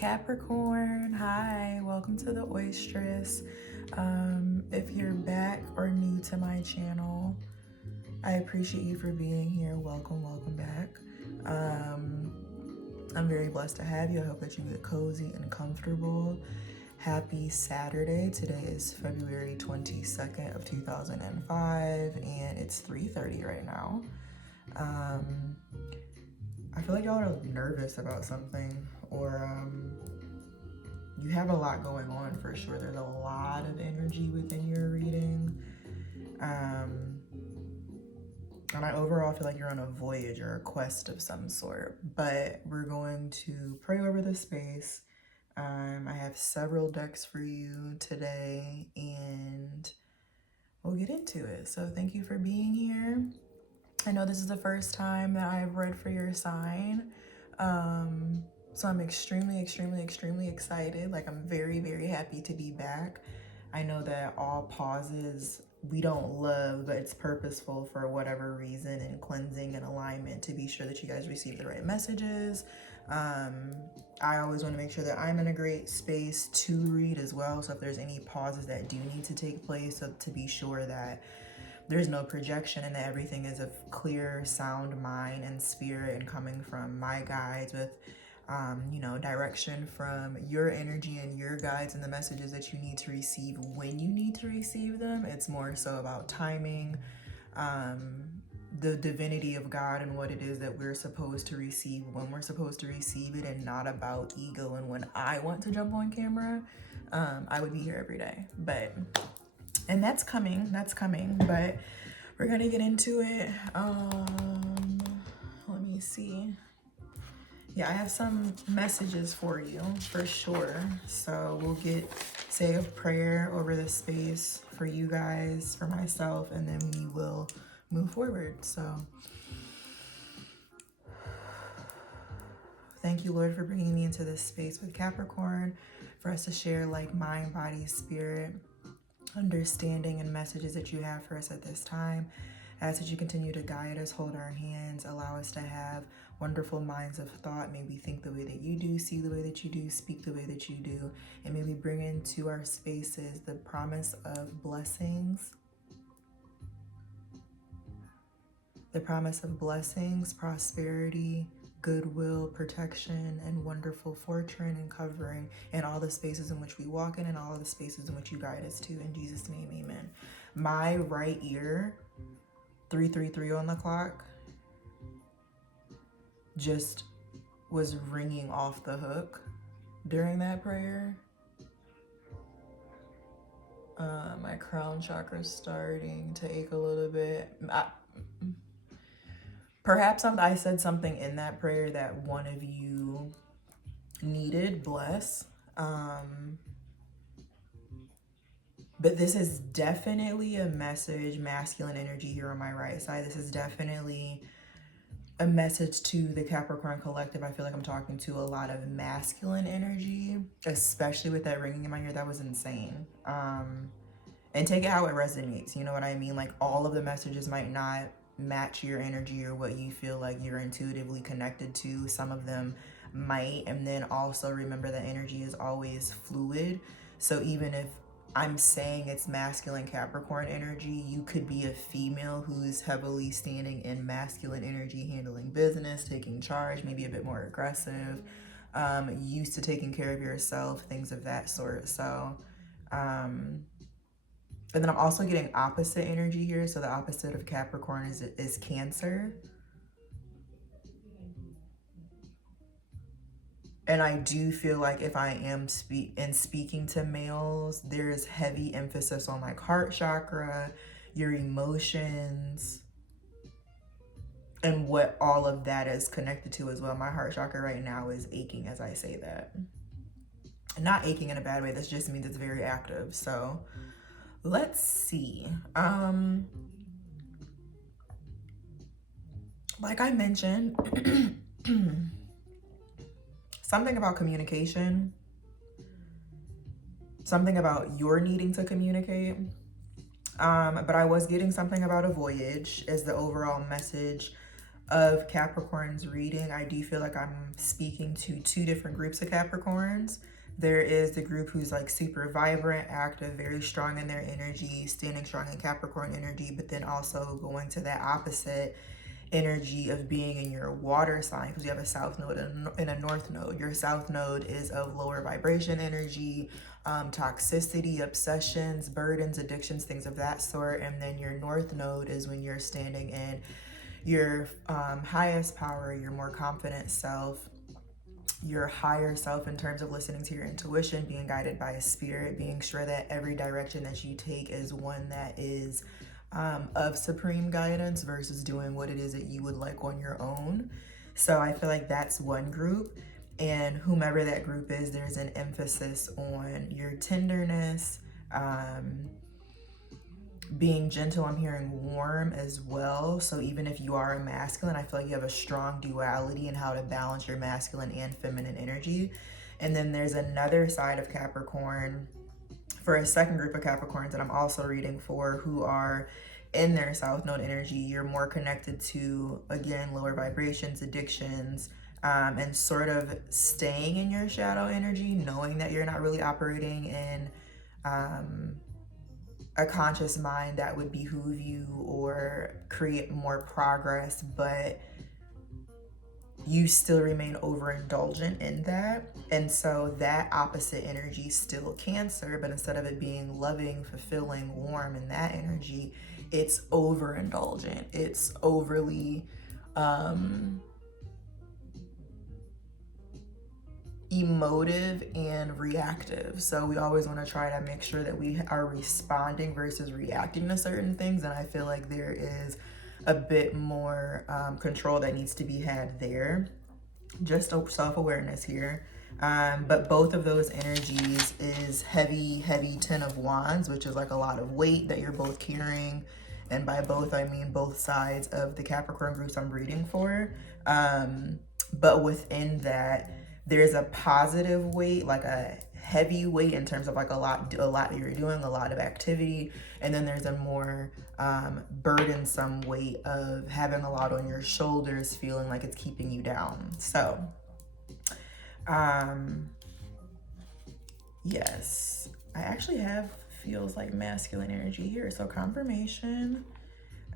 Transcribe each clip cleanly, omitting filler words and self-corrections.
Capricorn, hi, welcome to the Oystress. If you're back or new to my channel, I appreciate you for being here. Welcome back. I'm very blessed to have you. I hope that you get cozy and comfortable. Happy Saturday. Today is February 22nd of 2005 and it's 3:30 right now. I feel like y'all are nervous about something, or you have a lot going on for sure. There's a lot of energy within your reading. And I overall feel like you're on a voyage or a quest of some sort, but we're going to pray over the space. I have several decks for you today and we'll get into it. So thank you for being here. I know this is the first time that I've read for your sign. So I'm extremely excited. Like, I'm very happy to be back. I know that all pauses we don't love, but it's purposeful for whatever reason, and cleansing and alignment to be sure that you guys receive the right messages. I always want to make sure that I'm in a great space to read as well. So if there's any pauses that do need to take place, so to be sure that there's no projection and that everything is of clear, sound mind and spirit, and coming from my guides with direction from your energy and your guides and the messages that you need to receive when you need to receive them. It's more so about timing, the divinity of God and what it is that we're supposed to receive when we're supposed to receive it, and not about ego and when I want to jump on camera. I would be here every day, and that's coming, but we're gonna get into it. Let me see. Yeah, I have some messages for you for sure. So we'll say a prayer over the space for you guys, for myself, and then we will move forward. So thank you, Lord, for bringing me into this space with Capricorn, for us to share like mind, body, spirit, understanding and messages that you have for us at this time. I ask that you continue to guide us, hold our hands, allow us to have wonderful minds of thought. May we think the way that you do, see the way that you do, speak the way that you do, and may we bring into our spaces the promise of blessings, prosperity, goodwill, protection, and wonderful fortune and covering in all the spaces in which we walk in and all of the spaces in which you guide us to. In Jesus' name, amen. My right ear, 333 on the clock, just was ringing off the hook during that prayer. My crown chakra is starting to ache a little bit. Perhaps I said something in that prayer that one of you needed, bless. But this is definitely a message, masculine energy here on my right side. This is definitely a message to the Capricorn collective. I feel like I'm talking to a lot of masculine energy, especially with that ringing in my ear. That was insane. And take it how it resonates. You know what I mean? Like, all of the messages might not match your energy or what you feel like you're intuitively connected to. Some of them might. And then also remember that energy is always fluid. So even if I'm saying it's masculine Capricorn energy, you could be a female who's heavily standing in masculine energy, handling business, taking charge, maybe a bit more aggressive, used to taking care of yourself, things of that sort. So, and then I'm also getting opposite energy here. So the opposite of Capricorn is Cancer. And I do feel like if I am speaking to males, there's heavy emphasis on like heart chakra, your emotions, and what all of that is connected to as well. My heart chakra right now is aching as I say that. Not aching in a bad way, that just means it's very active. So let's see. Like I mentioned, something about communication, something about your needing to communicate. But I was getting something about a voyage as the overall message of Capricorns reading, I do feel like I'm speaking to two different groups of Capricorns. There is the group who's like super vibrant, active, very strong in their energy, standing strong in Capricorn energy, but then also going to that opposite energy of being in your water sign, because you have a south node and a north node. Your south node is of lower vibration energy, toxicity, obsessions, burdens, addictions, things of that sort. And then your north node is when you're standing in your highest power, your more confident self, your higher self, in terms of listening to your intuition, being guided by a spirit, being sure that every direction that you take is one that is of supreme guidance versus doing what it is that you would like on your own. So I feel like that's one group, and whomever that group is, there's an emphasis on your tenderness, being gentle. I'm hearing warm as well. So even if you are a masculine, I feel like you have a strong duality in how to balance your masculine and feminine energy. And then there's another side of Capricorn for a second group of Capricorns that I'm also reading for, who are in their south node energy. You're more connected to, again, lower vibrations, addictions, and sort of staying in your shadow energy, knowing that you're not really operating in a conscious mind that would behoove you or create more progress, but you still remain overindulgent in that. And so that opposite energy is still Cancer, but instead of it being loving, fulfilling, warm in that energy, it's overindulgent. It's overly emotive and reactive. So we always want to try to make sure that we are responding versus reacting to certain things. And I feel like there is a bit more control that needs to be had there. Just self-awareness here. But both of those energies is heavy 10 of Wands, which is like a lot of weight that you're both carrying. And by both, I mean both sides of the Capricorn groups I'm reading for. But within that, there's a positive weight, like a heavy weight in terms of like a lot you're doing, a lot of activity. And then there's a more burdensome weight of having a lot on your shoulders, feeling like it's keeping you down. So, yes, I actually have feels like masculine energy here. So confirmation,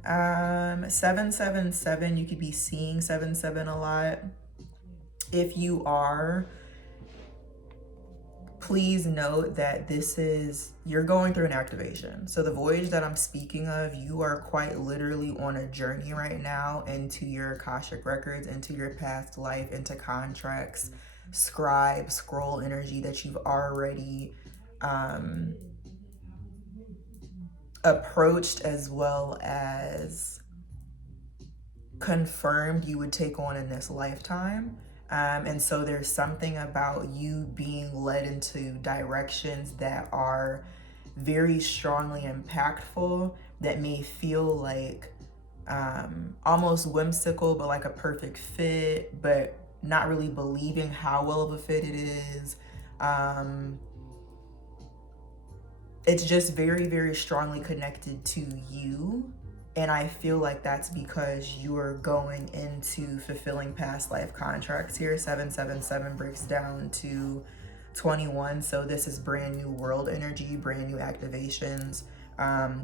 777, you could be seeing 77 a lot. If you are, please note that you're going through an activation. So the voyage that I'm speaking of, you are quite literally on a journey right now into your Akashic records, into your past life, into contracts, scribe, scroll energy that you've already approached, as well as confirmed you would take on in this lifetime. And so there's something about you being led into directions that are very strongly impactful, that may feel like almost whimsical, but like a perfect fit, but not really believing how well of a fit it is. It's just very strongly connected to you. And I feel like that's because you're going into fulfilling past life contracts here. 777 breaks down to 21. So this is brand new world energy, brand new activations,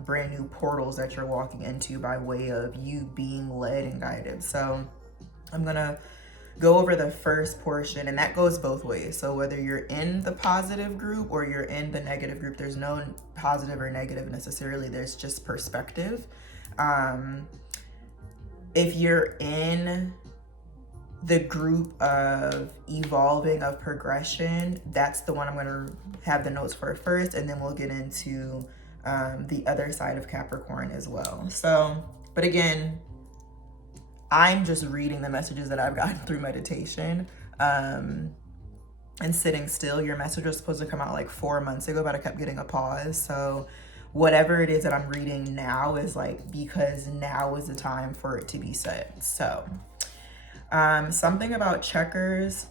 brand new portals that you're walking into by way of you being led and guided. So I'm gonna go over the first portion, and that goes both ways. So whether you're in the positive group or you're in the negative group, there's no positive or negative necessarily. There's just perspective. If you're in the group of evolving, of progression, that's the one I'm going to have the notes for first, and then we'll get into the other side of Capricorn as well. So, but again, I'm just reading the messages that I've gotten through meditation and sitting still. Your message was supposed to come out like 4 months ago, but I kept getting a pause. So whatever it is that I'm reading now is like, because now is the time for it to be said. So something about checkers,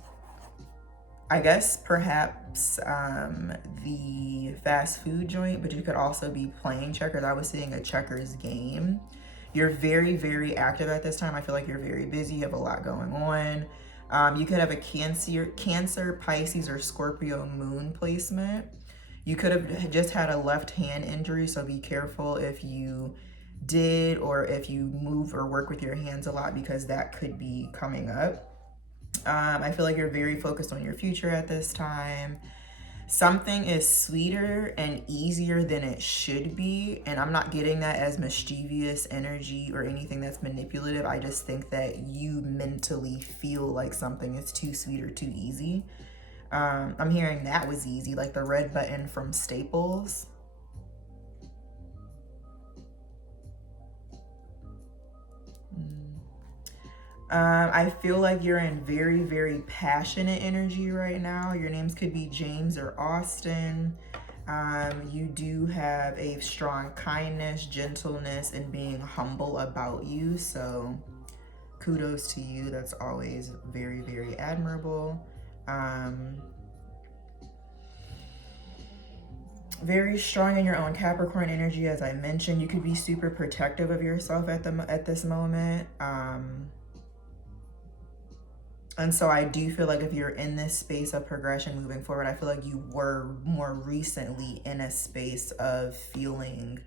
I guess perhaps the fast food joint, but you could also be playing checkers. I was seeing a checkers game. You're very, very active at this time. I feel like you're very busy. You have a lot going on. You could have a Cancer, Pisces, or Scorpio moon placement. You could have just had a left hand injury, so be careful if you did or if you move or work with your hands a lot, because that could be coming up. I feel like you're very focused on your future at this time. Something is sweeter and easier than it should be, and I'm not getting that as mischievous energy or anything that's manipulative. I just think that you mentally feel like something is too sweet or too easy. I'm hearing that was easy, like the red button from Staples. I feel like you're in very, very passionate energy right now. Your names could be James or Austin. You do have a strong kindness, gentleness, and being humble about you. So kudos to you. That's always very, very admirable. Very strong in your own Capricorn energy, as I mentioned. You could be super protective of yourself at this moment. And so I do feel like if you're in this space of progression moving forward, I feel like you were more recently in a space of feeling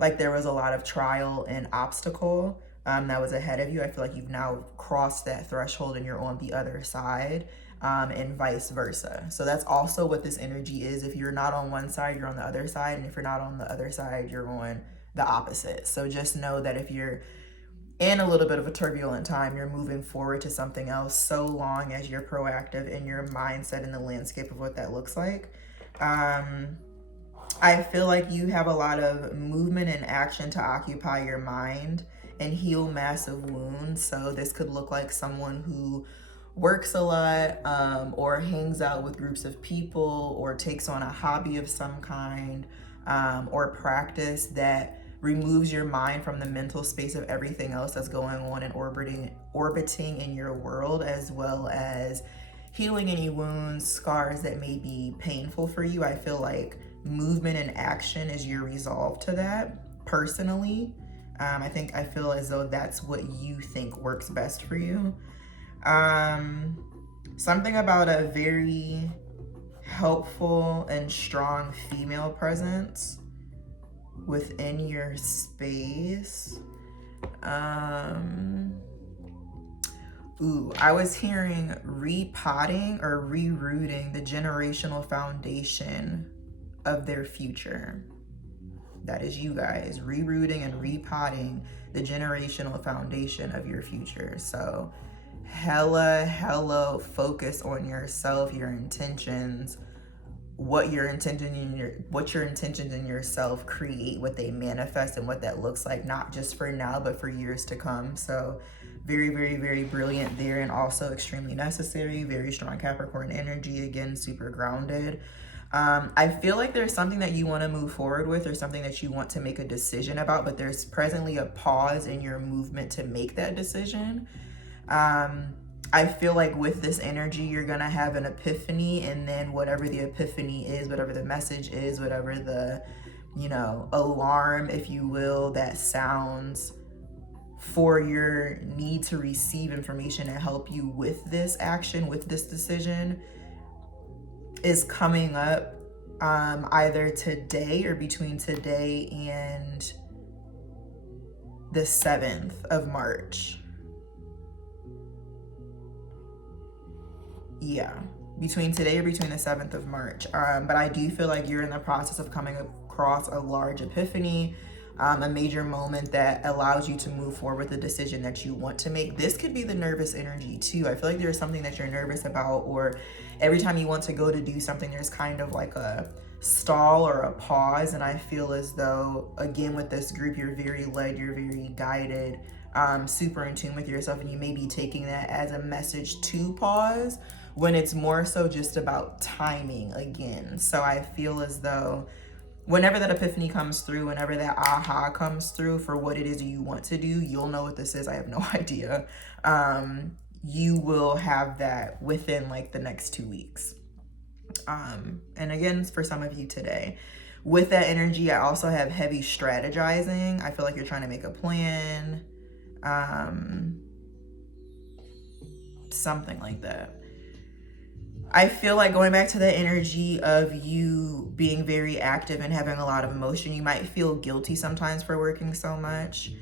like there was a lot of trial and obstacle that was ahead of you. I feel like you've now crossed that threshold and you're on the other side, and vice versa. So that's also what this energy is. If you're not on one side, you're on the other side. And if you're not on the other side, you're on the opposite. So just know that if you're in a little bit of a turbulent time, you're moving forward to something else, so long as you're proactive in your mindset and the landscape of what that looks like. I feel like you have a lot of movement and action to occupy your mind and heal massive wounds. So this could look like someone who works a lot, or hangs out with groups of people, or takes on a hobby of some kind, or practice that removes your mind from the mental space of everything else that's going on and orbiting in your world, as well as healing any wounds, scars that may be painful for you. I feel like movement and action is your resolve to that personally. I feel as though that's what you think works best for you. Something about a very helpful and strong female presence within your space. I was hearing repotting or rerooting the generational foundation of their future. That is you guys, rerooting and repotting the generational foundation of your future. So hella focus on yourself, your intentions, what your intentions in yourself create, what they manifest, and what that looks like, not just for now, but for years to come. So very brilliant there, and also extremely necessary. Very strong Capricorn energy, again, super grounded. I feel like there's something that you want to move forward with, or something that you want to make a decision about, but there's presently a pause in your movement to make that decision. I feel like with this energy, you're gonna have an epiphany, and then whatever the epiphany is, whatever the message is, whatever the, alarm, if you will, that sounds for your need to receive information and help you with this action, with this decision, is coming up either today or between today and the 7th of March. Yeah, between today or between the 7th of March. But I do feel like you're in the process of coming across a large epiphany, a major moment that allows you to move forward with the decision that you want to make. This could be the nervous energy too. I feel like there's something that you're nervous about, or every time you want to go to do something, there's kind of like a stall or a pause. And I feel as though, again, with this group, you're very led, you're very guided, super in tune with yourself, and you may be taking that as a message to pause, when it's more so just about timing again. So I feel as though whenever that epiphany comes through, whenever that aha comes through for what it is you want to do, you'll know what this is. I have no idea. You will have that within like the next 2 weeks. And again, for some of you today. With that energy, I also have heavy strategizing. I feel like you're trying to make a plan. Something like that. I feel like going back to the energy of you being very active and having a lot of emotion, you might feel guilty sometimes for working so much.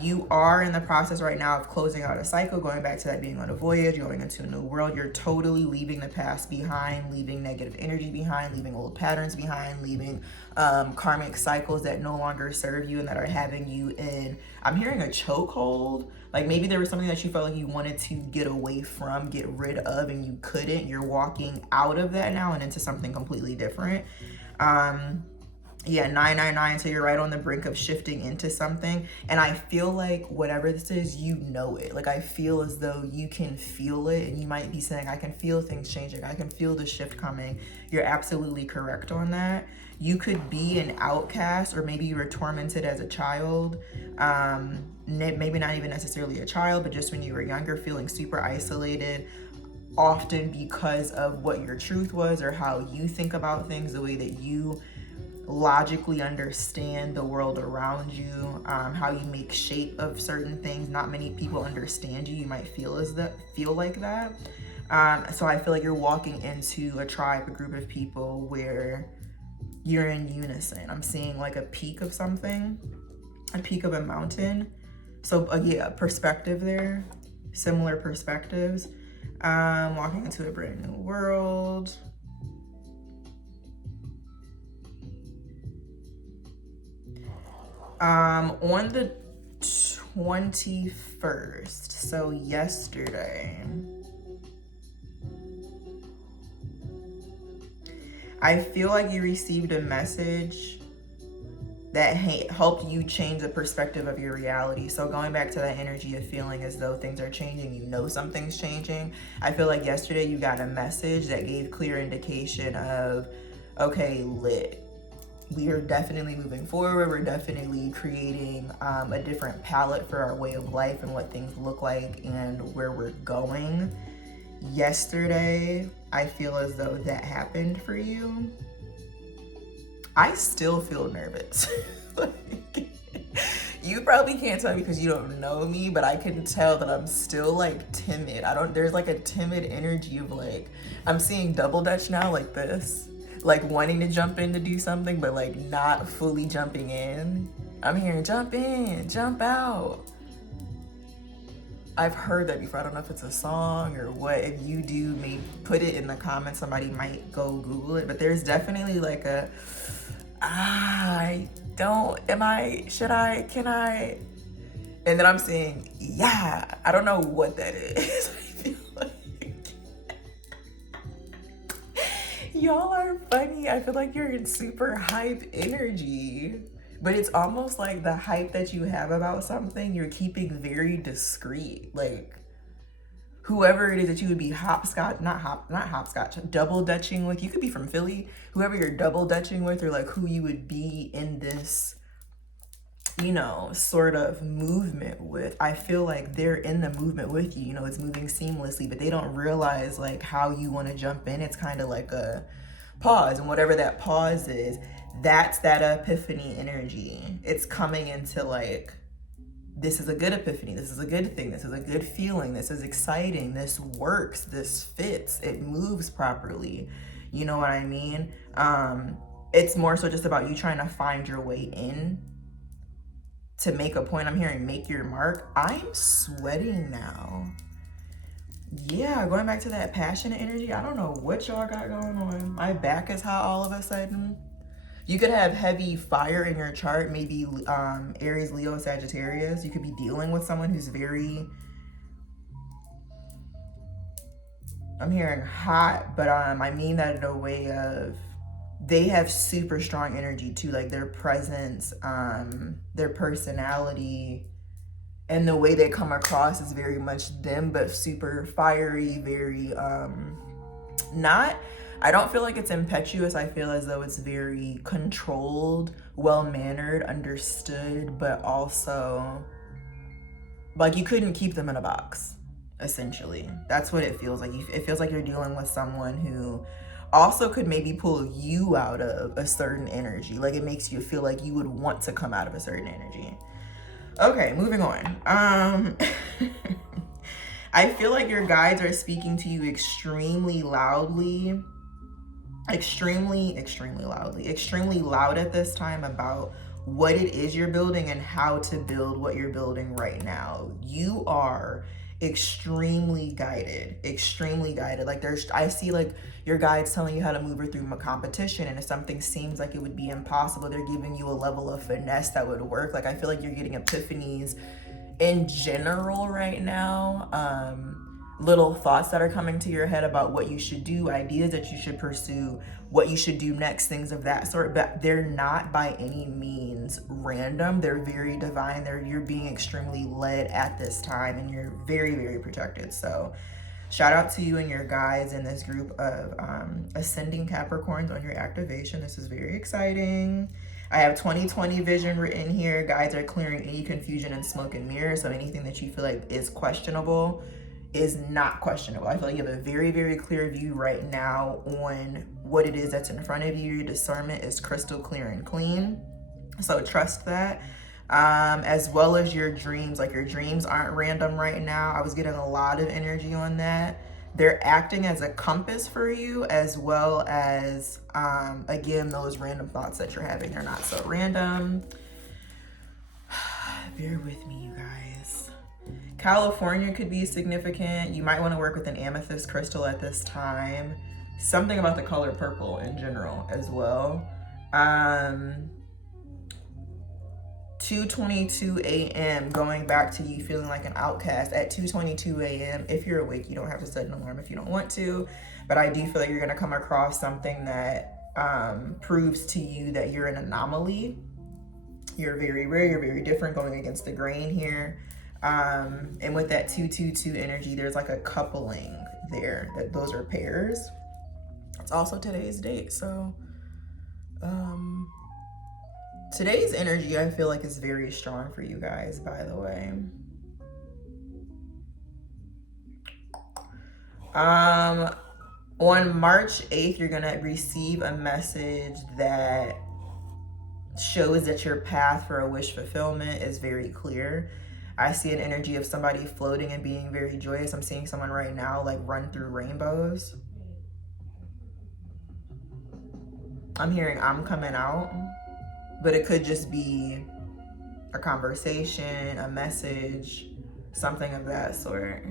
You are in the process right now of closing out a cycle, going back to that being on a voyage, going into a new world. You're totally leaving the past behind, leaving negative energy behind, leaving old patterns behind, leaving karmic cycles that no longer serve you and that are having you in, I'm hearing a chokehold. Like maybe there was something that you felt like you wanted to get away from, get rid of, and you couldn't. You're walking out of that now and into something completely different. Yeah, 999, so you're right on the brink of shifting into something. And I feel like whatever this is, you know it. Like I feel as though you can feel it, and you might be saying, I can feel things changing. I can feel the shift coming. You're absolutely correct on that. You could be an outcast, or maybe you were tormented as a child. Maybe not even necessarily a child, but just when you were younger, feeling super isolated, often because of what your truth was or how you think about things, the way that you logically understand the world around you, how you make shape of certain things. Not many people understand you. You might feel like that. So I feel like you're walking into a tribe, a group of people where you're in unison. I'm seeing like a peak of something, a peak of a mountain. So yeah, perspective there, similar perspectives. Walking into a brand new world. On the 21st, so yesterday, I feel like you received a message that helped you change the perspective of your reality. So going back to that energy of feeling as though things are changing, you know something's changing. I feel like yesterday you got a message that gave clear indication of, okay, lit. We are definitely moving forward. We're definitely creating a different palette for our way of life and what things look like and where we're going. Yesterday, I feel as though that happened for you. I still feel nervous. You probably can't tell because you don't know me, but I can tell that I'm still like timid. There's like a timid energy of like, I'm seeing double dutch now like this. Like wanting to jump in to do something, but like not fully jumping in. I'm hearing jump in, jump out. I've heard that before. I don't know if it's a song or what. If you do, maybe put it in the comments. Somebody might go Google it. But there's definitely like a, can I? And then I'm saying, yeah. I don't know what that is. I feel like y'all are funny. I feel like you're in super hype energy, but it's almost like the hype that you have about something, you're keeping very discreet. Like whoever it is that you would be double dutching with, you could be from Philly, whoever you're double dutching with, or like who you would be in this, you know, sort of movement with. I feel like they're in the movement with you, you know, it's moving seamlessly, but they don't realize like how you want to jump in. It's kind of like a pause, and whatever that pause is, that's that epiphany energy. It's coming into like, this is a good epiphany, this is a good thing, this is a good feeling, this is exciting, this works, this fits, it moves properly. You know what I mean? It's more so just about you trying to find your way in to make a point. I'm hearing make your mark. I'm sweating now. Yeah, going back to that passionate energy. I don't know what y'all got going on. My back is hot all of a sudden. You could have heavy fire in your chart, maybe Aries, Leo, Sagittarius. You could be dealing with someone who's very, I'm hearing hot, but I mean that in a way of, they have super strong energy too, like their presence, their personality, and the way they come across is very much them, but super fiery, very, I don't feel like it's impetuous. I feel as though it's very controlled, well-mannered, understood, but also like you couldn't keep them in a box, essentially. That's what it feels like. It feels like you're dealing with someone who also could maybe pull you out of a certain energy. Like it makes you feel like you would want to come out of a certain energy. Okay, moving on. I feel like your guides are speaking to you extremely loudly, extremely loud at this time about what it is you're building and how to build what you're building right now. You are extremely guided. Like I see like your guides telling you how to move through a competition, and if something seems like it would be impossible, they're giving you a level of finesse that would work. Like I feel like you're getting epiphanies in general right now. Little thoughts that are coming to your head about what you should do, ideas that you should pursue, what you should do next, things of that sort. But they're not by any means random. They're very divine. You're being extremely led at this time, and you're very, very protected. So shout out to you and your guides in this group of ascending Capricorns on your activation. This is very exciting. I have 2020 vision written here. Guides are clearing any confusion and smoke and mirrors. So anything that you feel like is questionable is not questionable. I feel like you have a very, very clear view right now on what it is that's in front of you. Your discernment is crystal clear and clean. So trust that. As well as your dreams. Like your dreams aren't random right now. I was getting a lot of energy on that. They're acting as a compass for you, as well as, again, those random thoughts that you're having. They're not so random. Bear with me, you guys. California could be significant. You might want to work with an amethyst crystal at this time. Something about the color purple in general as well. 2:22 a.m. going back to you feeling like an outcast at 2:22 a.m. If you're awake, you don't have to set an alarm if you don't want to. But I do feel like you're going to come across something that proves to you that you're an anomaly. You're very rare. You're very different, going against the grain here. And with that 222 energy, there's like a coupling there, that those are pairs. It's also today's date. So today's energy, I feel like, is very strong for you guys, by the way. On March 8th, you're going to receive a message that shows that your path for a wish fulfillment is very clear. I see an energy of somebody floating and being very joyous. I'm seeing someone right now like run through rainbows. I'm hearing I'm coming out, but it could just be a conversation, a message, something of that sort.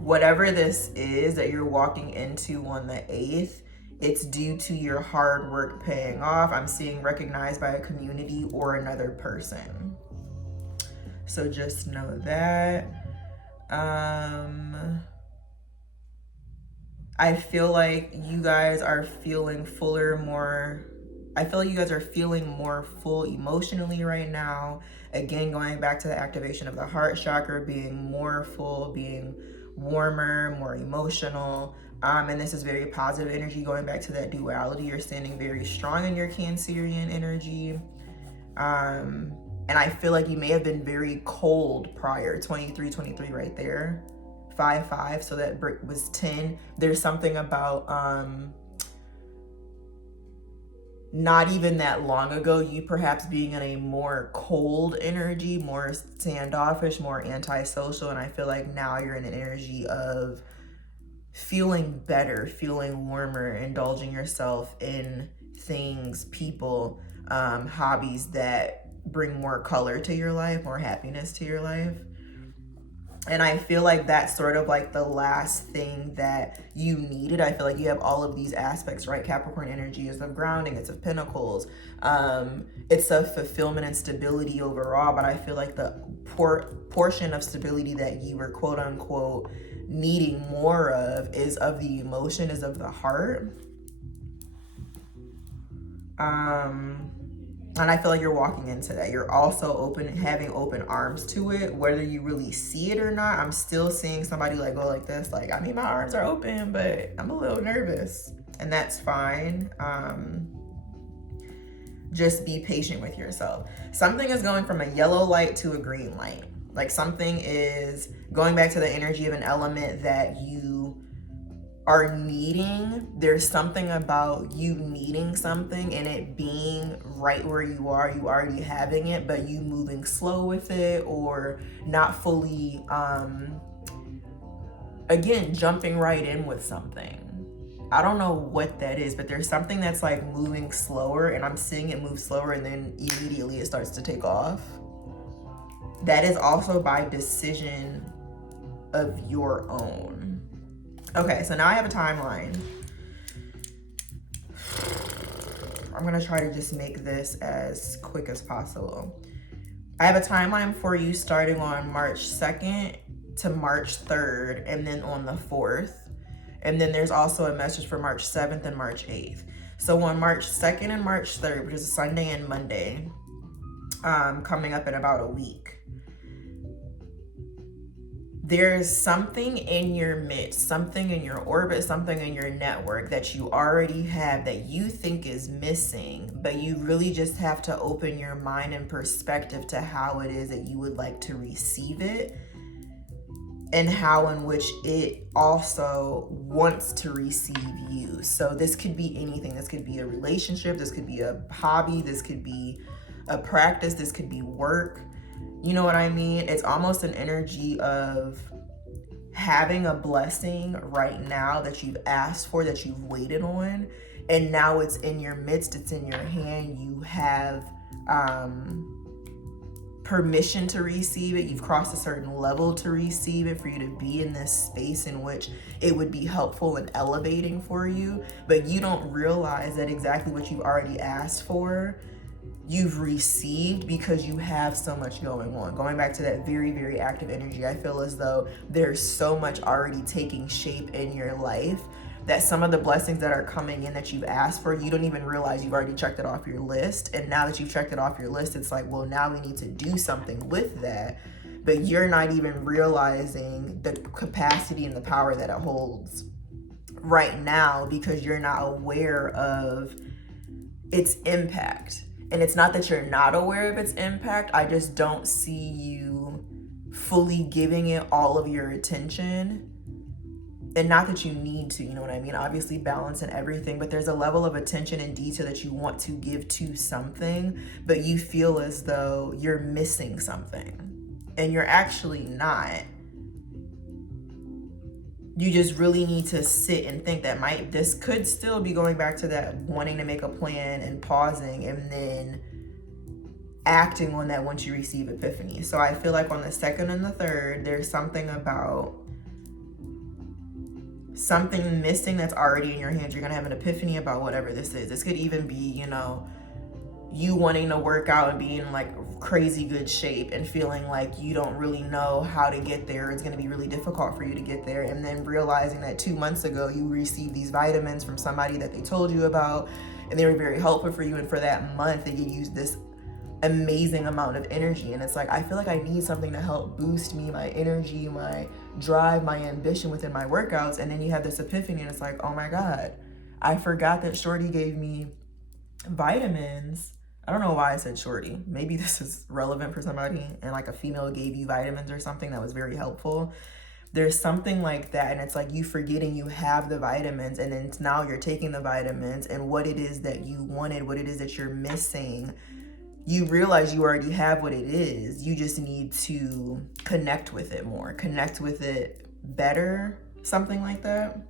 Whatever this is that you're walking into on the 8th, it's due to your hard work paying off. I'm seeing recognized by a community or another person. So just know that. I feel like you guys are feeling I feel like you guys are feeling more full emotionally right now. Again, going back to the activation of the heart chakra, being more full, being warmer, more emotional. And this is very positive energy, going back to that duality. You're standing very strong in your Cancerian energy. And I feel like you may have been very cold prior. 23 right there. 5 so that brick was 10. There's something about not even that long ago, you perhaps being in a more cold energy, more standoffish, more antisocial. And I feel like now you're in an energy of feeling better, feeling warmer, indulging yourself in things, people, hobbies that bring more color to your life, more happiness to your life. And I feel like that's sort of like the last thing that you needed. I feel like you have all of these aspects, right? Capricorn energy is of grounding, it's of pentacles, it's of fulfillment and stability overall. But I feel like the portion of stability that you were quote unquote needing more of is of the emotion, is of the heart. And I feel like you're walking into that. You're also having open arms to it, whether you really see it or not. I'm still seeing somebody like go like this, like, I mean, my arms are open, but I'm a little nervous, and that's fine. Just be patient with yourself. Something is going from a yellow light to a green light. Like something is going back to the energy of an element that you are needing, there's something about you needing something and it being right where you are, you already having it, but you moving slow with it, or not fully, again, jumping right in with something. I don't know what that is, but there's something that's like moving slower, and I'm seeing it move slower and then immediately it starts to take off. That is also by decision of your own. Okay, so now I have a timeline. I'm gonna try to just make this as quick as possible. I have a timeline for you starting on March 2nd to March 3rd, and then on the 4th. And then there's also a message for March 7th and March 8th. So on March 2nd and March 3rd, which is a Sunday and Monday, coming up in about a week, there's something in your midst, something in your orbit, something in your network that you already have that you think is missing, but you really just have to open your mind and perspective to how it is that you would like to receive it, and how in which it also wants to receive you. So this could be anything. This could be a relationship, this could be a hobby, this could be a practice, this could be work. You know what I mean? It's almost an energy of having a blessing right now that you've asked for, that you've waited on, and now it's in your midst, it's in your hand. You have permission to receive it. You've crossed a certain level to receive it, for you to be in this space in which it would be helpful and elevating for you, but you don't realize that exactly what you've already asked for, you've received, because you have so much going on. Going back to that very, very active energy, I feel as though there's so much already taking shape in your life that some of the blessings that are coming in that you've asked for, you don't even realize you've already checked it off your list. And now that you've checked it off your list, it's like, well, now we need to do something with that. But you're not even realizing the capacity and the power that it holds right now, because you're not aware of its impact. And it's not that you're not aware of its impact, I just don't see you fully giving it all of your attention. And not that you need to, you know what I mean? Obviously balance and everything, but there's a level of attention and detail that you want to give to something, but you feel as though you're missing something. And you're actually not. You just really need to sit and think that this could still be going back to that wanting to make a plan and pausing and then acting on that once you receive epiphany. So I feel like on the 2nd and the 3rd, there's something about something missing that's already in your hands. You're gonna have an epiphany about whatever this is. This could even be, you know, you wanting to work out and be in like crazy good shape and feeling like you don't really know how to get there. It's going to be really difficult for you to get there, and then realizing that 2 months ago you received these vitamins from somebody that they told you about and they were very helpful for you, and for that month they gave you this amazing amount of energy, and it's like, I feel like I need something to help boost me, my energy, my drive, my ambition within my workouts. And then you have this epiphany and it's like, oh my God, I forgot that Shorty gave me vitamins. I don't know why I said shorty. Maybe this is relevant for somebody, and like a female gave you vitamins or something that was very helpful. There's something like that, and it's like you forgetting you have the vitamins, and then now you're taking the vitamins, and what it is that you wanted, what it is that you're missing, you realize you already have what it is. You just need to connect with it more, connect with it better, something like that.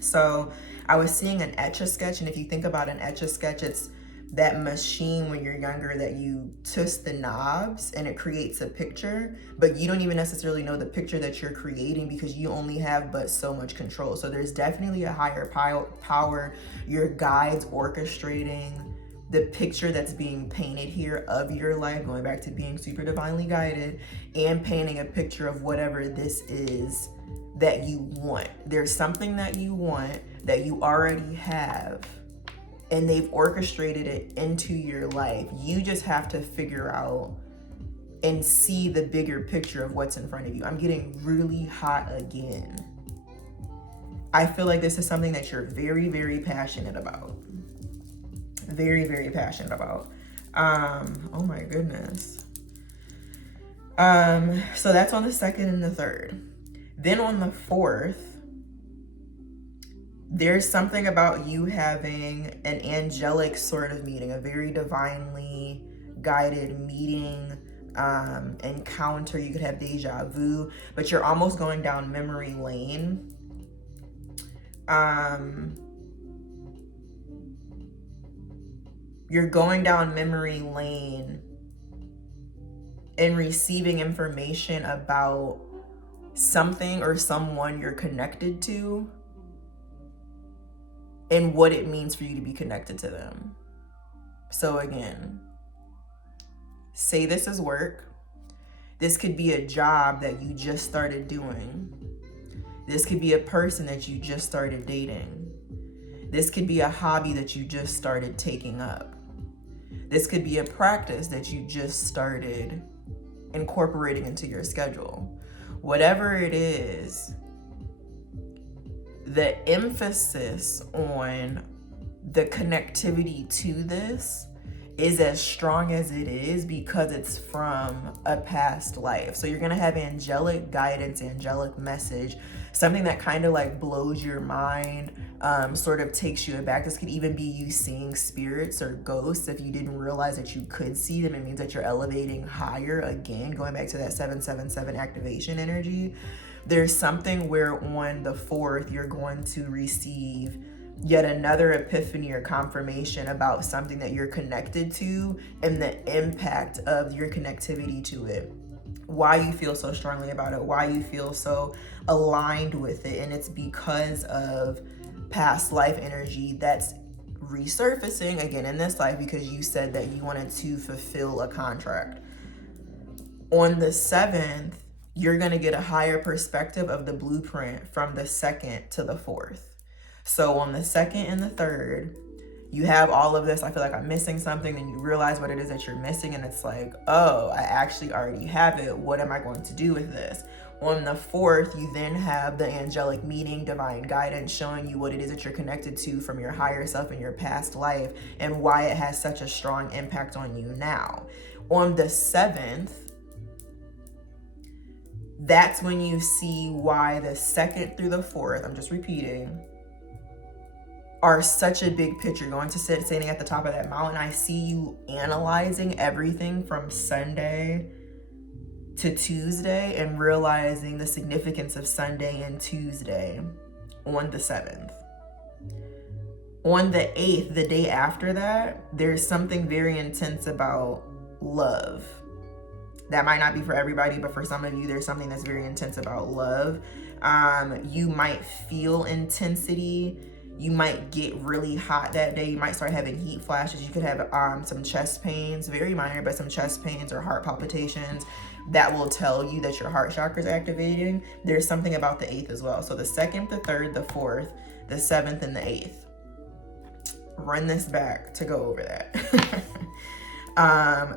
So I was seeing an Etch-a-Sketch, and if you think about an Etch-a-Sketch, it's that machine when you're younger that you twist the knobs and it creates a picture, but you don't even necessarily know the picture that you're creating because you only have but so much control. So there's definitely a higher power, your guides orchestrating the picture that's being painted here of your life, going back to being super divinely guided and painting a picture of whatever this is that you want. There's something that you want that you already have, and they've orchestrated it into your life. You just have to figure out and see the bigger picture of what's in front of you. I'm getting really hot again. I feel like this is something that you're very, very passionate about. Very, very passionate about. Oh my goodness. So that's on the 2nd and the 3rd. Then on the 4th, there's something about you having an angelic sort of meeting, a very divinely guided meeting, encounter. You could have deja vu, but you're almost going down memory lane. You're going down memory lane and receiving information about something or someone you're connected to and what it means for you to be connected to them. So again, say this is work. This could be a job that you just started doing. This could be a person that you just started dating. This could be a hobby that you just started taking up. This could be a practice that you just started incorporating into your schedule. Whatever it is, the emphasis on the connectivity to this is as strong as it is because it's from a past life. So you're gonna have angelic guidance, angelic message, something that kind of like blows your mind, sort of takes you aback. This could even be you seeing spirits or ghosts. If you didn't realize that you could see them, it means that you're elevating higher. Again, going back to that 777 activation energy. There's something where on the 4th, you're going to receive yet another epiphany or confirmation about something that you're connected to and the impact of your connectivity to it. Why you feel so strongly about it, why you feel so aligned with it. And it's because of past life energy that's resurfacing again in this life because you said that you wanted to fulfill a contract. On the 7th, you're going to get a higher perspective of the blueprint from the 2nd to the 4th. So on the 2nd and the 3rd, you have all of this. I feel like I'm missing something. Then you realize what it is that you're missing. And it's like, oh, I actually already have it. What am I going to do with this? On the 4th, you then have the angelic meeting, divine guidance, showing you what it is that you're connected to from your higher self in your past life and why it has such a strong impact on you now. On the 7th, that's when you see why the 2nd through the 4th, I'm just repeating, are such a big picture. Going to standing at the top of that mountain, I see you analyzing everything from Sunday to Tuesday and realizing the significance of Sunday and Tuesday on the 7th. On the 8th, the day after that, there's something very intense about love. That might not be for everybody, but for some of you, there's something that's very intense about love. You might feel intensity. You might get really hot that day. You might start having heat flashes. You could have some chest pains, very minor, but some chest pains or heart palpitations that will tell you that your heart chakra is activating. There's something about the 8th as well. So the 2nd, the 3rd, the 4th, the 7th, and the 8th. Run this back to go over that.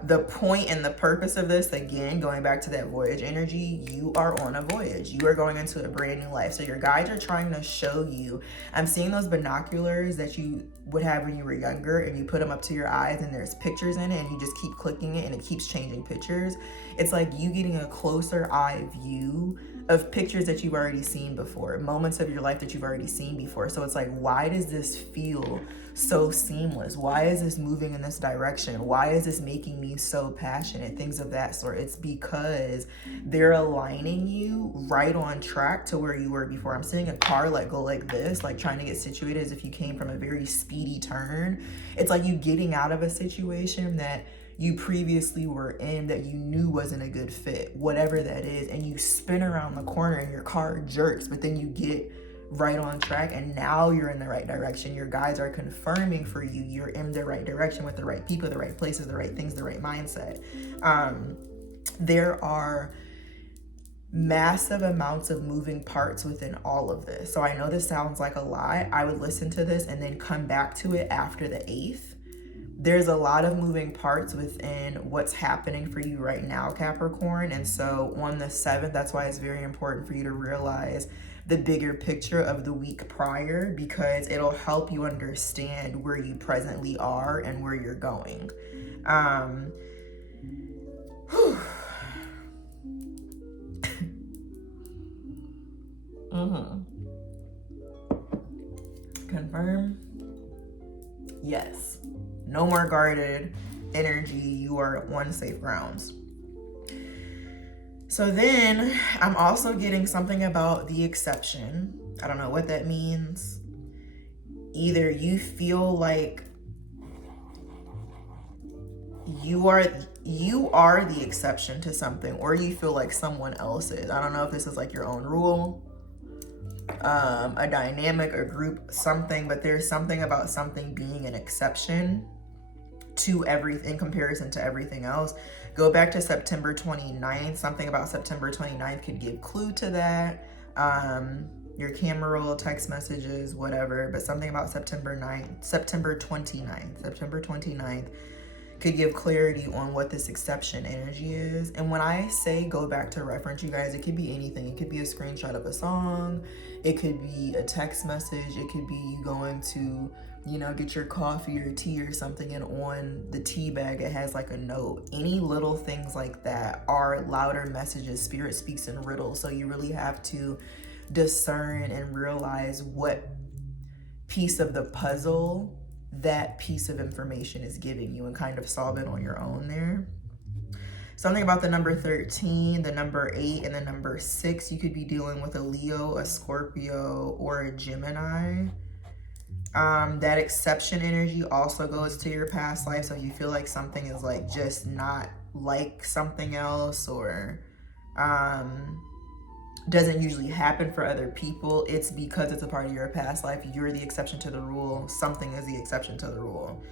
The point and the purpose of this, again, going back to that voyage energy, you are on a voyage. You are going into a brand new life. So your guides are trying to show you. I'm seeing those binoculars that you would have when you were younger and you put them up to your eyes and there's pictures in it and you just keep clicking it and it keeps changing pictures. It's like you getting a closer eye view of pictures that you've already seen before, moments of your life that you've already seen before. So it's like, why does this feel so seamless? Why is this moving in this direction? Why is this making me so passionate? Things of that sort. It's because they're aligning you right on track to where you were before. I'm seeing a car like go like this, like trying to get situated as if you came from a very speedy turn. It's like you getting out of a situation that you previously were in that you knew wasn't a good fit, whatever that is, and you spin around the corner and your car jerks, but then you get right on track and now you're in the right direction. Your guides are confirming for you you're in the right direction with the right people, the right places, the right things, the right mindset. There are massive amounts of moving parts within all of this. So I know this sounds like a lot. I would listen to this and then come back to it after the 8th. There's a lot of moving parts within what's happening for you right now, Capricorn. And so on the 7th, that's why it's very important for you to realize the bigger picture of the week prior, because it'll help you understand where you presently are and where you're going. Confirm. Yes. No more guarded energy. You are on safe grounds. So then I'm also getting something about the exception. I don't know what that means. Either you feel like you are the exception to something, or you feel like someone else is. I don't know if this is like your own rule, a dynamic, a group, something, but there's something about something being an exception to everything in comparison to everything else. Go back to September 29th. Something about September 29th could give clue to that. Your camera roll, text messages, whatever, but something about September 29th could give clarity on what this exception energy is. And when I say go back to reference, you guys, it could be anything. It could be a screenshot of a song. It could be a text message. It could be you going to, you know, get your coffee or tea or something, and on the tea bag it has like a note. Any little things like that are louder messages. Spirit speaks in riddles, so you really have to discern and realize what piece of the puzzle that piece of information is giving you, and kind of solve it on your own there. Something about the number 13, the number 8, and the number 6. You could be dealing with a Leo, a Scorpio, or a Gemini. That exception energy also goes to your past life. So you feel like something is like just not like something else, or doesn't usually happen for other people. It's because it's a part of your past life. You're the exception to the rule. Something is the exception to the rule.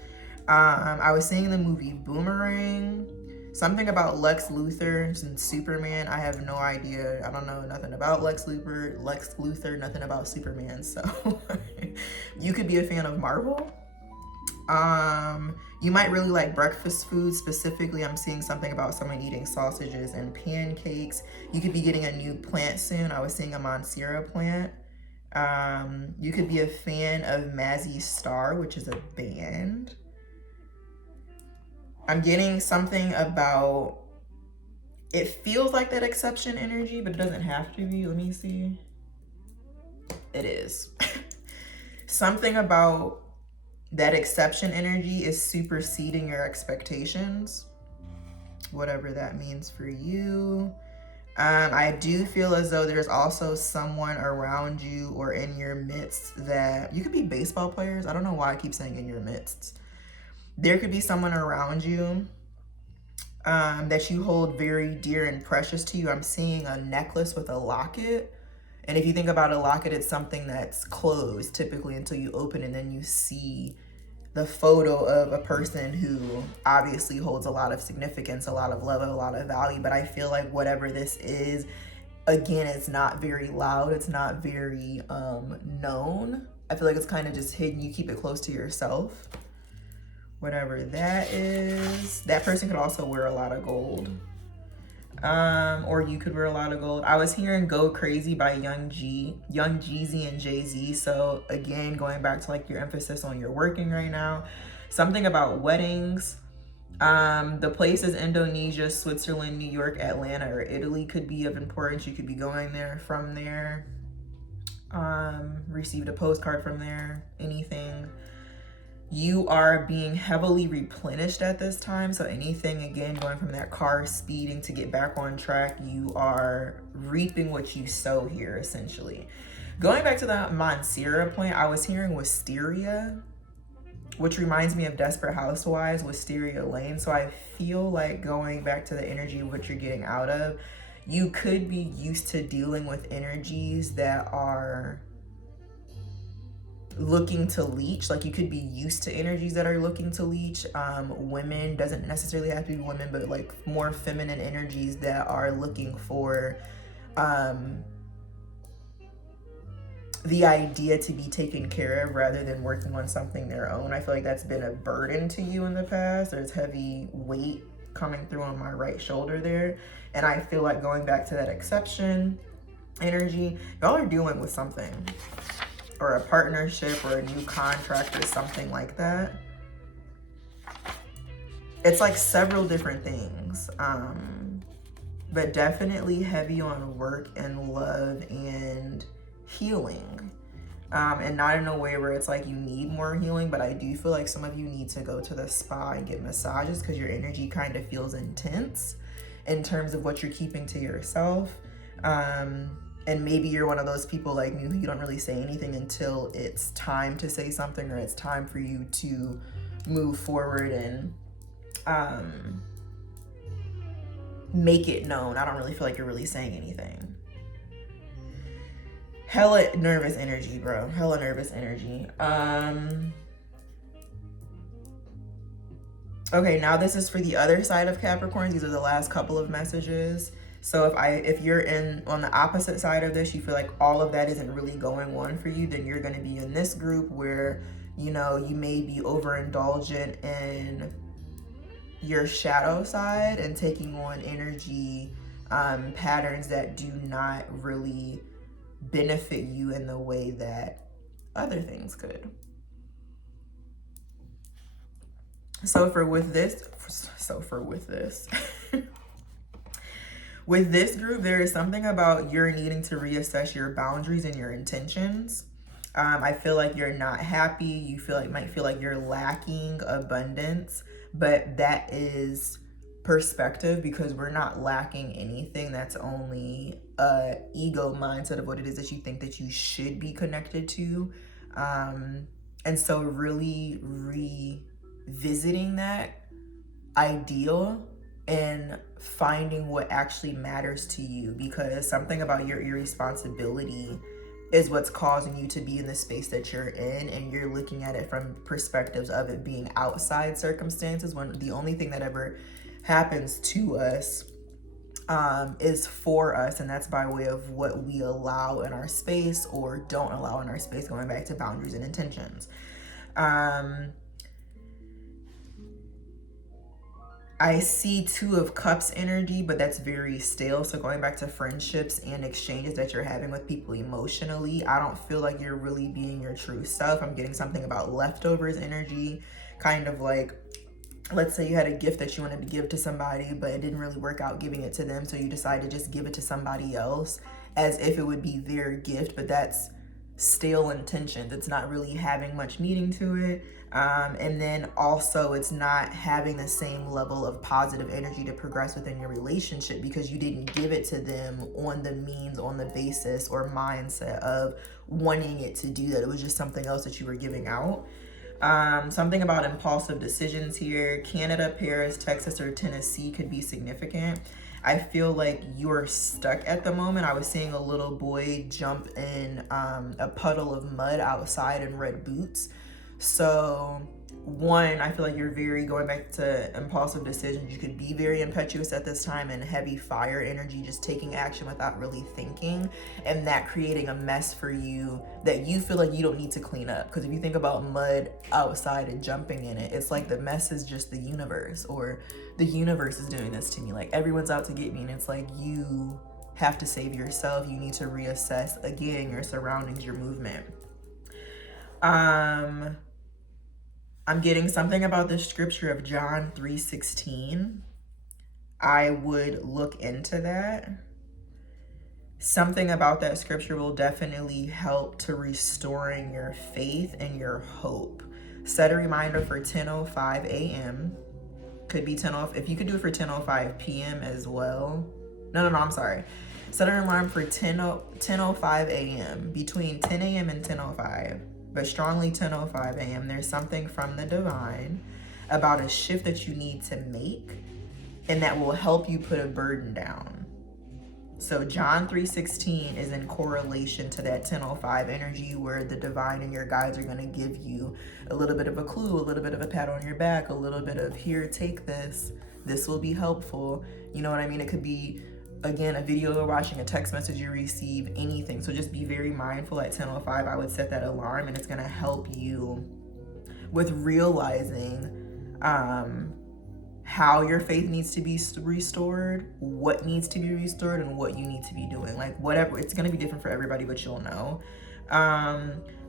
I was seeing the movie Boomerang. Something about Lex Luthor and Superman. I have no idea. I don't know nothing about Lex Luthor, nothing about Superman. So you could be a fan of Marvel. You might really like breakfast food. Specifically, I'm seeing something about someone eating sausages and pancakes. You could be getting a new plant soon. I was seeing a Monstera plant. You could be a fan of Mazzy Star, which is a band. I'm getting something about, it feels like that exception energy, but it doesn't have to be. Let me see. It is. Something about that exception energy is superseding your expectations, whatever that means for you. I do feel as though there's also someone around you or in your midst that, you could be baseball players. I don't know why I keep saying in your midst. There could be someone around you that you hold very dear and precious to you. I'm seeing a necklace with a locket. And if you think about a locket, it's something that's closed typically until you open, and then you see the photo of a person who obviously holds a lot of significance, a lot of love, a lot of value. But I feel like whatever this is, again, it's not very loud. It's not very known. I feel like it's kind of just hidden. You keep it close to yourself. Whatever that is. That person could also wear a lot of gold. Or you could wear a lot of gold. I was hearing Go Crazy by Young Jeezy and Jay-Z. So again, going back to like your emphasis on your working right now. Something about weddings. The places Indonesia, Switzerland, New York, Atlanta, or Italy could be of importance. You could be going there, from there. Received a postcard from there, anything. You are being heavily replenished at this time. So anything, again, going from that car speeding to get back on track, you are reaping what you sow here, essentially. Going back to the Monstera plant, I was hearing wisteria, which reminds me of Desperate Housewives, Wisteria Lane. So I feel like going back to the energy of what you're getting out of, you could be used to dealing with energies that are looking to leech. Like you could be used to energies that are looking to leech. Women, doesn't necessarily have to be women, but like more feminine energies that are looking for the idea to be taken care of rather than working on something their own. I feel like that's been a burden to you in the past. There's heavy weight coming through on my right shoulder there. And I feel like going back to that exception energy, y'all are dealing with something, or a partnership, or a new contract, or something like that. It's like several different things, but definitely heavy on work and love and healing. And not in a way where it's like you need more healing, but I do feel like some of you need to go to the spa and get massages because your energy kind of feels intense in terms of what you're keeping to yourself. And maybe you're one of those people like me who you don't really say anything until it's time to say something, or it's time for you to move forward and make it known. I don't really feel like you're really saying anything. Hella nervous energy, bro. Hella nervous energy. Okay, now this is for the other side of Capricorns. These are the last couple of messages. So if you're on the opposite side of this, you feel like all of that isn't really going on for you, then you're going to be in this group where, you know, you may be overindulgent in your shadow side and taking on energy patterns that do not really benefit you in the way that other things could. With this group, there is something about you're needing to reassess your boundaries and your intentions. I feel like you're not happy. You might feel like you're lacking abundance, but that is perspective, because we're not lacking anything. That's only a ego mindset of what it is that you think that you should be connected to. And so really revisiting that ideal and finding what actually matters to you, because something about your irresponsibility is what's causing you to be in the space that you're in, and you're looking at it from perspectives of it being outside circumstances, when the only thing that ever happens to us is for us, and that's by way of what we allow in our space or don't allow in our space, going back to boundaries and intentions. I see Two of Cups energy, but that's very stale. So going back to friendships and exchanges that you're having with people emotionally, I don't feel like you're really being your true self. I'm getting something about leftovers energy, kind of like, let's say you had a gift that you wanted to give to somebody, but it didn't really work out giving it to them. So you decide to just give it to somebody else as if it would be their gift, but that's stale intentions. It's not really having much meaning to it. And then also it's not having the same level of positive energy to progress within your relationship, because you didn't give it to them on the basis or mindset of wanting it to do that. It was just something else that you were giving out. Something about impulsive decisions here. Canada, Paris, Texas, or Tennessee could be significant. I feel like you're stuck at the moment. I was seeing a little boy jump in a puddle of mud outside in red boots. So one, I feel like you're going back to impulsive decisions. You could be very impetuous at this time and heavy fire energy, just taking action without really thinking, and that creating a mess for you that you feel like you don't need to clean up. Because if you think about mud outside and jumping in it, it's like the mess is just the universe, or the universe is doing this to me. Like everyone's out to get me, and it's like you have to save yourself. You need to reassess again your surroundings, your movement. I'm getting something about the scripture of John 3:16. I would look into that. Something about that scripture will definitely help to restoring your faith and your hope. Set a reminder for 10:05 a.m. Could be 10:05. If you could do it for 10:05 p.m. as well. No, I'm sorry. Set an alarm for 10:05 a.m. between 10 a.m. and 10:05. But strongly 10:05 a.m. There's something from the divine about a shift that you need to make, and that will help you put a burden down. So John 3:16 is in correlation to that 10:05 energy, where the divine and your guides are going to give you a little bit of a clue, a little bit of a pat on your back, a little bit of, here, take this. This will be helpful. You know what I mean? It could be, again, a video you're watching, a text message you receive, anything. So just be very mindful at 10:05. I would set that alarm, and it's going to help you with realizing how your faith needs to be restored, what needs to be restored, and what you need to be doing. Like whatever, it's going to be different for everybody, but you'll know.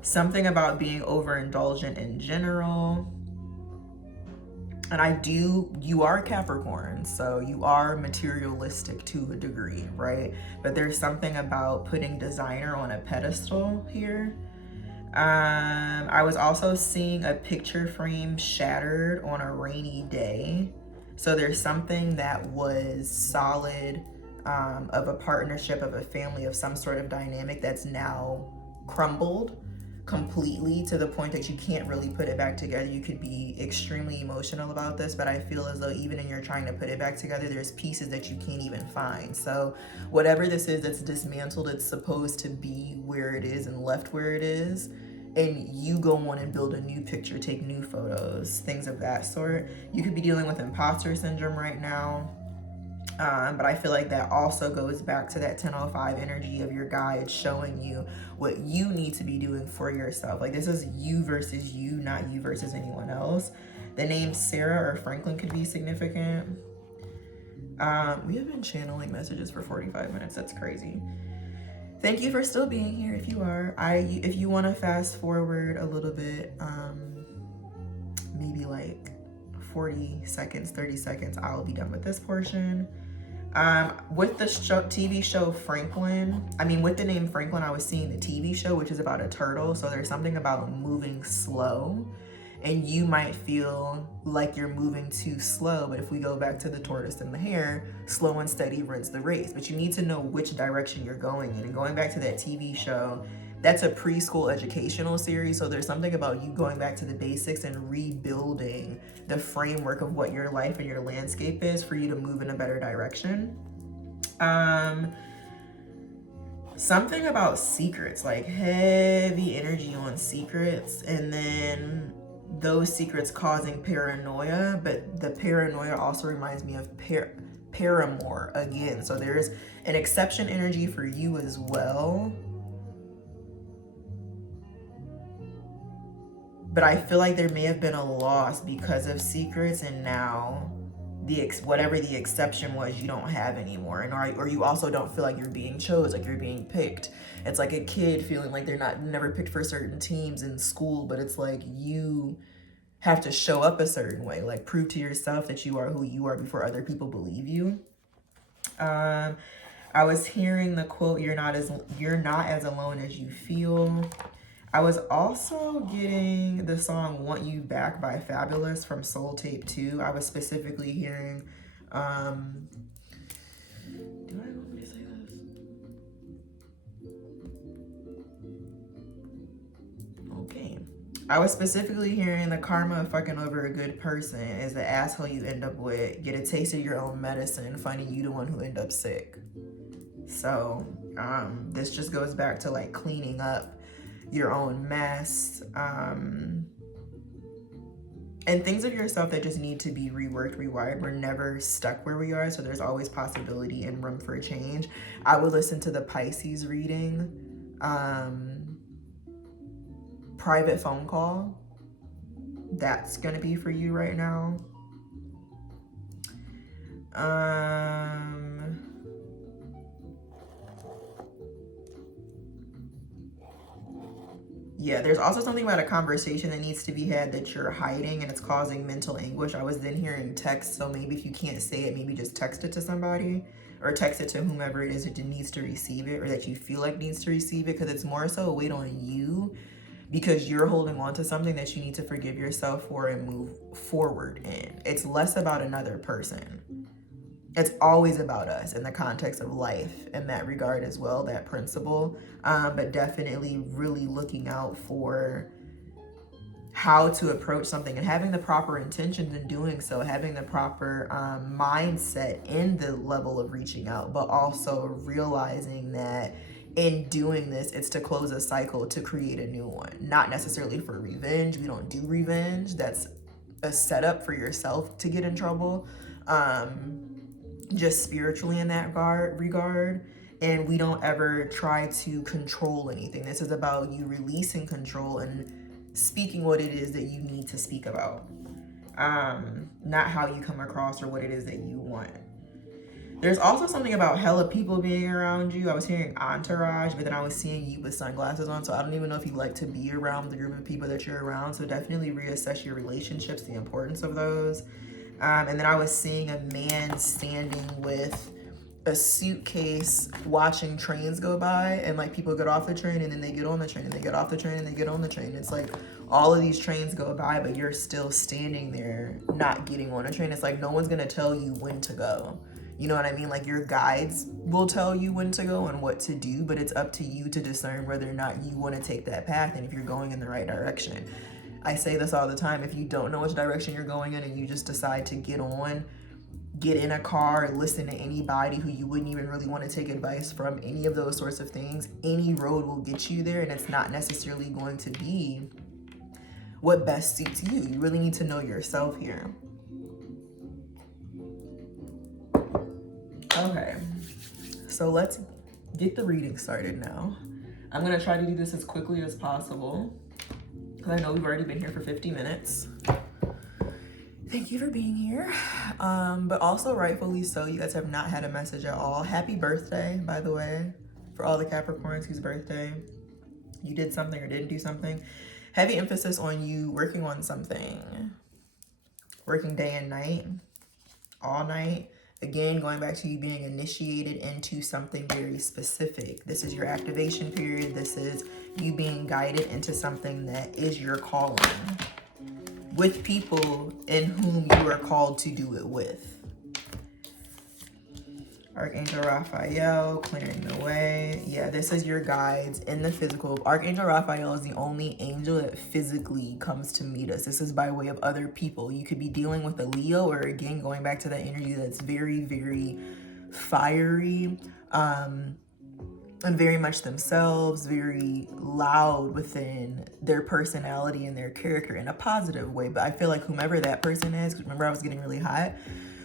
Something about being overindulgent in general. And you are Capricorn, so you are materialistic to a degree, right? But there's something about putting designer on a pedestal here. I was also seeing a picture frame shattered on a rainy day. So there's something that was solid, of a partnership, of a family, of some sort of dynamic that's now crumbled completely to the point that you can't really put it back together. You could be extremely emotional about this, but I feel as though even in your trying to put it back together, there's pieces that you can't even find. So whatever this is that's dismantled, it's supposed to be where it is and left where it is, and you go on and build a new picture, take new photos, things of that sort. You could be dealing with imposter syndrome right now. But I feel like that also goes back to that 1005 energy of your guide showing you what you need to be doing for yourself. Like, this is you versus you, not you versus anyone else. The name Sarah or Franklin could be significant. We have been channeling messages for 45 minutes. That's crazy. Thank you for still being here if you are. If you want to fast forward a little bit, maybe like 40 seconds, 30 seconds, I'll be done with this portion. With the TV show Franklin, with the name Franklin, I was seeing the TV show, which is about a turtle. So there's something about moving slow, and you might feel like you're moving too slow. But if we go back to the tortoise and the hare, slow and steady wins the race. But you need to know which direction you're going in. And going back to that TV show, that's a preschool educational series. So there's something about you going back to the basics and rebuilding the framework of what your life and your landscape is for you to move in a better direction. Something about secrets, like heavy energy on secrets, and then those secrets causing paranoia. But the paranoia also reminds me of paramour again. So there is an exception energy for you as well. But I feel like there may have been a loss because of secrets, and now whatever the exception was, you don't have anymore. And or you also don't feel like you're being chose, like you're being picked. It's like a kid feeling like they're never picked for certain teams in school, but it's like you have to show up a certain way, like prove to yourself that you are who you are before other people believe you. I was hearing the quote, you're not as alone as you feel. I was also getting the song Want You Back by Fabulous from Soul Tape 2. I was specifically hearing, do I want me to say this? Okay. I was specifically hearing the karma of fucking over a good person is the asshole you end up with. Get a taste of your own medicine, finding you the one who end up sick. So this just goes back to like cleaning up your own mess, and things of yourself that just need to be reworked, rewired. We're never stuck where we are, so there's always possibility and room for change. I would listen to the Pisces reading, private phone call. That's gonna be for you right now. Yeah, there's also something about a conversation that needs to be had that you're hiding and it's causing mental anguish. I was then hearing text, so maybe if you can't say it, maybe just text it to somebody or text it to whomever it is that needs to receive it or that you feel like needs to receive it, because it's more so a weight on you because you're holding on to something that you need to forgive yourself for and move forward in. It's less about another person. It's always about us in the context of life in that regard as well, that principle. But definitely really looking out for how to approach something and having the proper intentions in doing so, having the proper mindset in the level of reaching out, but also realizing that in doing this, it's to close a cycle to create a new one, not necessarily for revenge. We don't do revenge. That's a setup for yourself to get in trouble. Just spiritually in that regard. And we don't ever try to control anything. This is about you releasing control and speaking what it is that you need to speak about. Not how you come across or what it is that you want. There's also something about hella people being around you. I was hearing entourage, but then I was seeing you with sunglasses on. So I don't even know if you like to be around the group of people that you're around. So definitely reassess your relationships, the importance of those. And then I was seeing a man standing with a suitcase watching trains go by, and like people get off the train and then they get on the train and they get off the train and they get on the train. It's like all of these trains go by, but you're still standing there not getting on a train. It's like no one's gonna tell you when to go. You know what I mean? Like your guides will tell you when to go and what to do, but it's up to you to discern whether or not you want to take that path and if you're going in the right direction. I say this all the time. If you don't know which direction you're going in and you just decide to get in a car, listen to anybody who you wouldn't even really want to take advice from, any of those sorts of things, any road will get you there, and it's not necessarily going to be what best suits you. You really need to know yourself here. Okay, so let's get the reading started now. I'm gonna try to do this as quickly as possible because I know we've already been here for 50 minutes. Thank you for being here. But also rightfully so, you guys have not had a message at all. Happy birthday, by the way, for all the Capricorns whose birthday you did something or didn't do something. Heavy emphasis on you working on something, working day and night, all night. Again, going back to you being initiated into something very specific. This is your activation period. This is you being guided into something that is your calling, with people in whom you are called to do it with. Archangel Raphael, clearing the way. Yeah, this is your guides in the physical. Archangel Raphael is the only angel that physically comes to meet us. This is by way of other people. You could be dealing with a Leo, or again, going back to that energy that's very, very fiery, and very much themselves, very loud within their personality and their character in a positive way. But I feel like whomever that person is, remember I was getting really hot,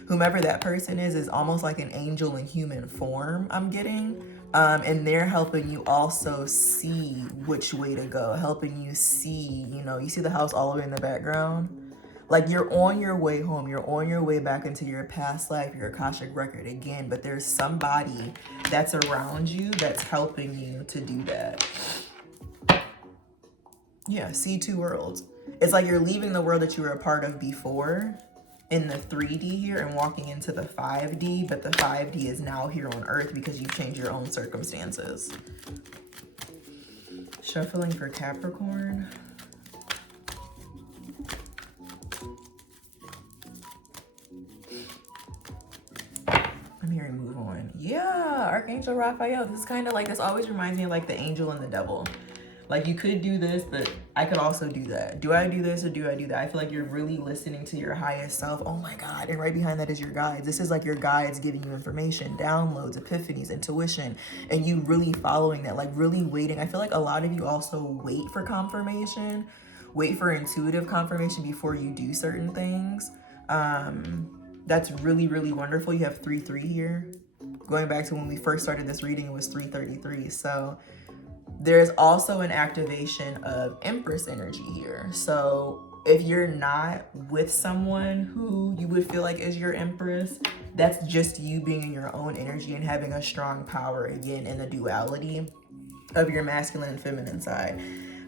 whomever that person is almost like an angel in human form, I'm getting. And they're helping you also see which way to go, helping you see, you know, you see the house all the way in the background? Like you're on your way home, you're on your way back into your past life, your Akashic record again, but there's somebody that's around you that's helping you to do that. Yeah, see two worlds. It's like you're leaving the world that you were a part of before in the 3D here and walking into the 5D, but the 5D is now here on Earth because you've changed your own circumstances. Shuffling for Capricorn. I'm hearing move on. Yeah, Archangel Raphael. This is kind of like, this always reminds me of like the angel and the devil. Like you could do this, but I could also do that. Do I do this or do I do that? I feel like you're really listening to your highest self. Oh my God. And right behind that is your guides. This is like your guides giving you information, downloads, epiphanies, intuition, and you really following that, like really waiting. I feel like a lot of you also wait for confirmation, wait for intuitive confirmation before you do certain things. That's really, really wonderful. You have 3-3 here. Going back to when we first started this reading, it was 333. So there's also an activation of Empress energy here. So if you're not with someone who you would feel like is your Empress, that's just you being in your own energy and having a strong power, again, in the duality of your masculine and feminine side.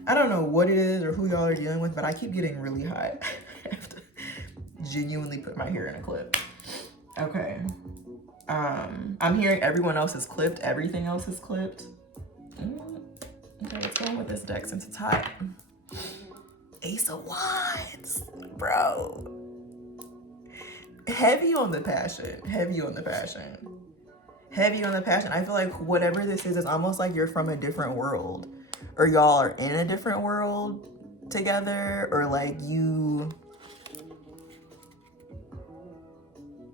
I don't know what it is or who y'all are dealing with, but I keep getting really hot. I have to genuinely put my hair in a clip. Okay. I'm hearing everyone else is clipped. Everything else is clipped. Okay, let's go with this deck since it's hot. Ace of Wands, bro. Heavy on the passion, heavy on the passion, heavy on the passion. I feel like whatever this is almost like you're from a different world, or y'all are in a different world together, or like you...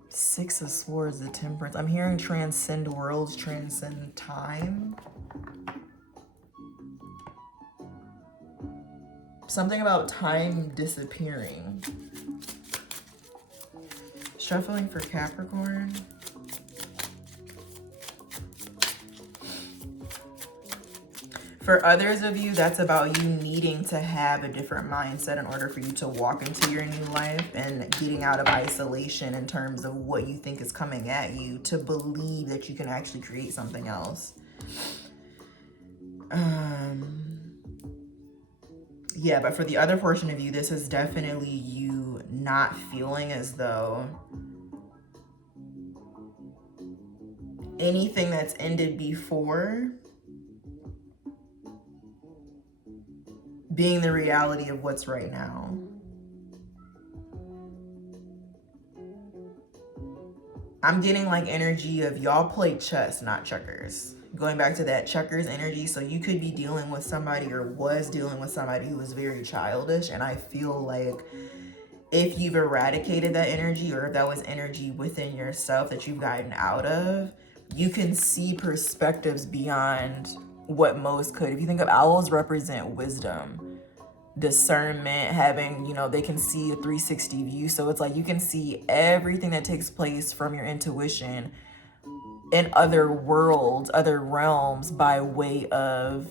Six of Swords, the Temperance. I'm hearing transcend worlds, transcend time. Something about time disappearing. Shuffling for Capricorn. For others of you, that's about you needing to have a different mindset in order for you to walk into your new life and getting out of isolation in terms of what you think is coming at you, to believe that you can actually create something else. Yeah, but for the other portion of you, this is definitely you not feeling as though anything that's ended before being the reality of what's right now. I'm getting like energy of y'all play chess, not checkers. Going back to that checkers energy. So you could be dealing with somebody or was dealing with somebody who was very childish. And I feel like if you've eradicated that energy, or if that was energy within yourself that you've gotten out of, you can see perspectives beyond what most could. If you think of owls represent wisdom, discernment, having, you know, they can see a 360 view. So it's like you can see everything that takes place from your intuition in other worlds, other realms, by way of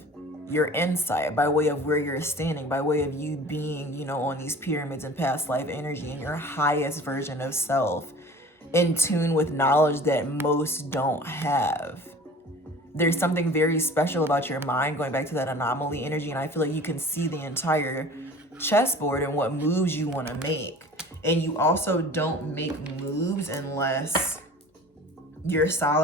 your insight, by way of where you're standing, by way of you being, you know, on these pyramids and past life energy and your highest version of self, in tune with knowledge that most don't have. There's something very special about your mind, going back to that anomaly energy, and I feel like you can see the entire chessboard and what moves you want to make. And you also don't make moves unless you're solid